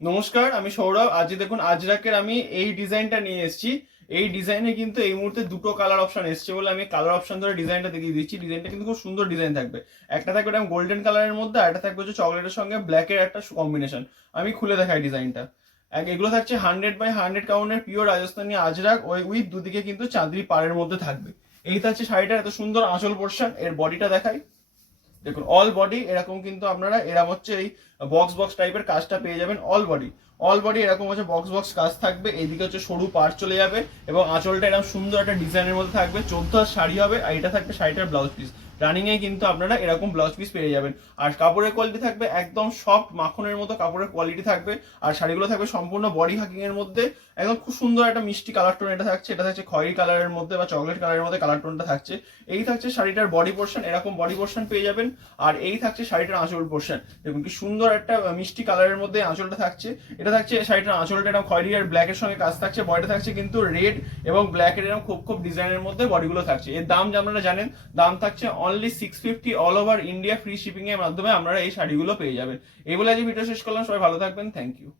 নমস্কার, আমি সৌরভ। আজ দেখুন আজরাকের আমি এই ডিজাইনটা নিয়ে এসেছি। এই ডিজাইনে কিন্তু এই মুহূর্তে দুটো কালার অপশন এসছে বলে আমি কালার অপশন ধরে ডিজাইনটা দেখিয়ে দিচ্ছি। ডিজাইনটা কিন্তু খুব সুন্দর ডিজাইন থাকবে। একটা থাকবে এরকম গোল্ডেন কালারের মধ্যে, আর একটা থাকবে হচ্ছে চকলেটের সঙ্গে ব্ল্যাকের একটা কম্বিনেশন। আমি খুলে দেখাই ডিজাইনটা। এগুলো থাকছে 100/100 কাউন্টের পিওর রাজস্থানী আজরাক, ওই উইথ দুদিকে কিন্তু চাঁদনি পাড়ের মধ্যে থাকবে। এই থাকছে শাড়িটার এত সুন্দর আঁচল পোর্শন। এর বডিটা দেখাই। দেখুন অল বডি এরকম কিন্তু আপনারা এরকম হচ্ছে এই বক্স বক্স টাইপের কাজটা পেয়ে যাবেন। অল বডি এরকম হচ্ছে বক্স বক্স কাজ থাকবে। এইদিকে হচ্ছে সরু পাড় চলে যাবে এবং আঁচলটা এরকম সুন্দর একটা ডিজাইনের মধ্যে থাকবে। 14 শাড়ি হবে, আর এটা থাকবে শাড়িটার ব্লাউজ পিস। রানিং এ কিন্তু আপনারা এরকম ব্লাউজ পিস পেয়ে যাবেন। আর কাপড়ের কোয়ালিটি থাকবে একদম সফট মাখনের মতো কাপড়ের কোয়ালিটি থাকবে। আর শাড়িগুলো থাকবে সম্পূর্ণ বডি হাকিং এর মধ্যে। একদম খুব সুন্দর একটা মিষ্টি কালার টোন এটা থাকছে খয়েরি কালারের মধ্যে বা চকলেট কালারের মধ্যে কালার টোনটা থাকছে। এই থাকছে শাড়িটার বডি পোর্শন, এরকম বডি পোর্শন পেয়ে যাবেন। আর এই থাকছে শাড়িটার আঁচল পোর্শন। দেখুন কি সুন্দর একটা মিষ্টি কালারের মধ্যে আঁচলটা থাকছে। এটা থাকছে শাড়িটার আঁচলটা এরকম খয়েরি আর ব্ল্যাক এর সঙ্গে কাজ থাকছে। বডিটা থাকছে কিন্তু রেড এবং ব্ল্যাক এর এরকম খুব খুব ডিজাইনের মধ্যে বডিগুলো থাকছে। এর দাম যে আপনারা জানেন, দাম থাকছে only 650। All over India free shipping এর মাধ্যমে আপনারা এই শাড়িগুলো পেয়ে যাবেন। এই বলে আজ ভিডিও শেষ করলাম। সবাই ভালো থাকবেন। Thank you.